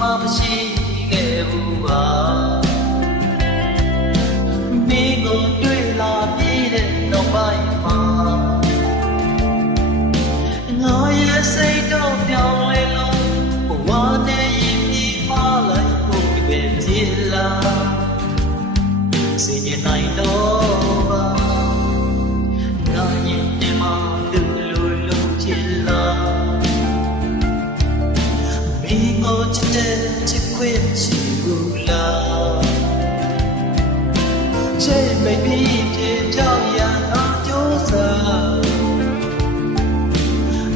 မှမရှိခဲ့ဘူးပါမင်းကိုတွေ့လာပြီးတဲ့နောက်ပိုင်းမှာငါရဲ့စိတ်တော့ပြောင်းလဲလို့ဘဝနဲ့ရင်ပြီးမှလိုက်ဖို့ပဲဖြစ်လာစိတ်ရဲ့နိုင်တော့ပါငါရဲ့ဒီမှာသူလိုလိုဖြစ်လာမင်းကိုချစ်တဲ့ချစ်ခွင့်ရှိဘူးလားချစ်မိတ်ပြီးပြေကြောက်ရငါကြိုးစား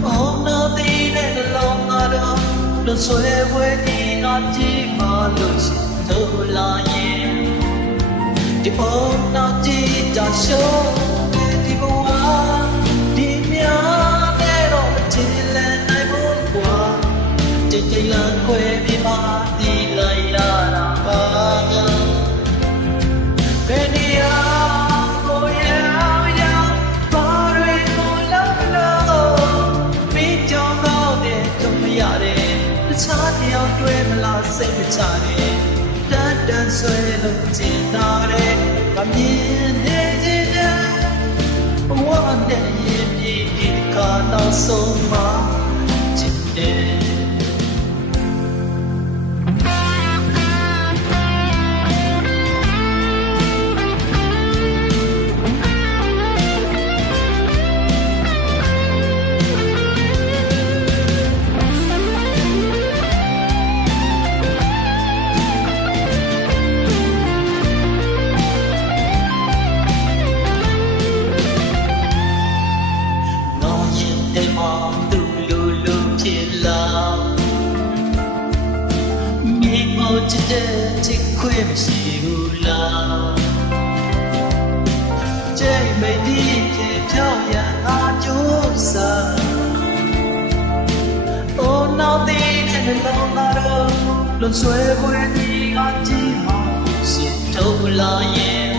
Oh no ဒီနဲ့လုံးငါတော့လွန်ဆွဲဝဲဒီငါကြည့်မှလို့ရှိတော့လာရင်ဒီ Oh no ကြည့်ကြရှုံးဒီဘဝဒီများနဲ့တော့မချစ်လဲနိုင်ဘူးကွာကြိတ်ကြိတ်လမ်းခွဲပြီးမှဒီလိုက်ရတာပါဘယ်နေရာကိုရောက်ရောက်ဘာတွေကိုလောက်လို့မိကြောင်တော့တဲ့ကြုံမရတဲ့တခြားတယောက်တွေ့မလားစိတ်မချတဲ့တန်တန်ဆွဲလို့ကျင်တာတဲ့မမြင်နေတဲ့ဘဝနဲ့ရင်ပြေဒီခါတော့ဆုံးမှချစ်တယ်ချစ်တဲ့ချစ်ခွင့်မရှိဘူးလားကြိတ်မိတ်ဒီပြေဖြောင်းရငါကြိုးစား Oh now ဒီနဲ့လုံးလာတော့လွန်ဆွဲခွင့်ဒီငါကြည့်မှရှင်ထုတ်လာရင်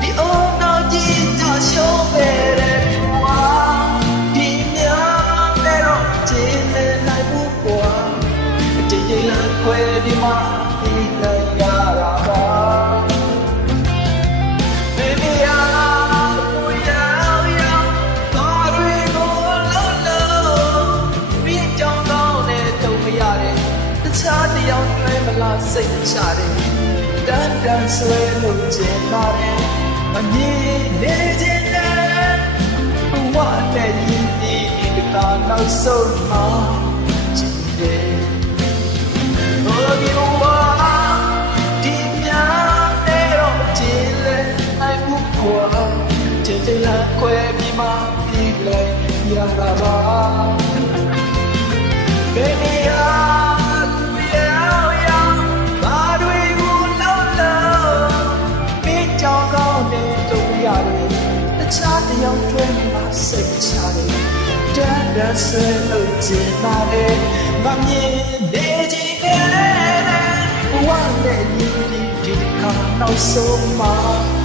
ဒီ Oh now ကြည့်ကြရှုံးပဲတဲ့ဘဝဒီများနဲ့တော့ချစ်နေနိုင်ဘူးကွာကြိတ်ကြိတ်လမ်းခွဲဒီမှာဒီလိုက်ရတာပါ Baby ကိုရောက်ရောက်ဘာတွေကိုလုံးလုံးပြီးကြောင်ကောင်းနဲ့တုံမရတဲ့တခြားတယောက်တွေ့မလားစိတ်ချတဲ့တန်တန်ဆွဲလို့ကျင်လာတဲ့မမြင်နေခြင်းနဲ့ဘဝနဲ့ရင်ဒီဒီကနောက်ဆုံးမှချစ်တယ် Chỉ là quê bị mà đi lại nhà là ba baby ba đuôi buồn lâu lâu biết cho con để tôi nhà đi ta cha thì ông quên mà sinh cha đi cha đã rơi ở trên ta đi và nhìn để chỉ để quan để nhìn đi cả nào sớm mà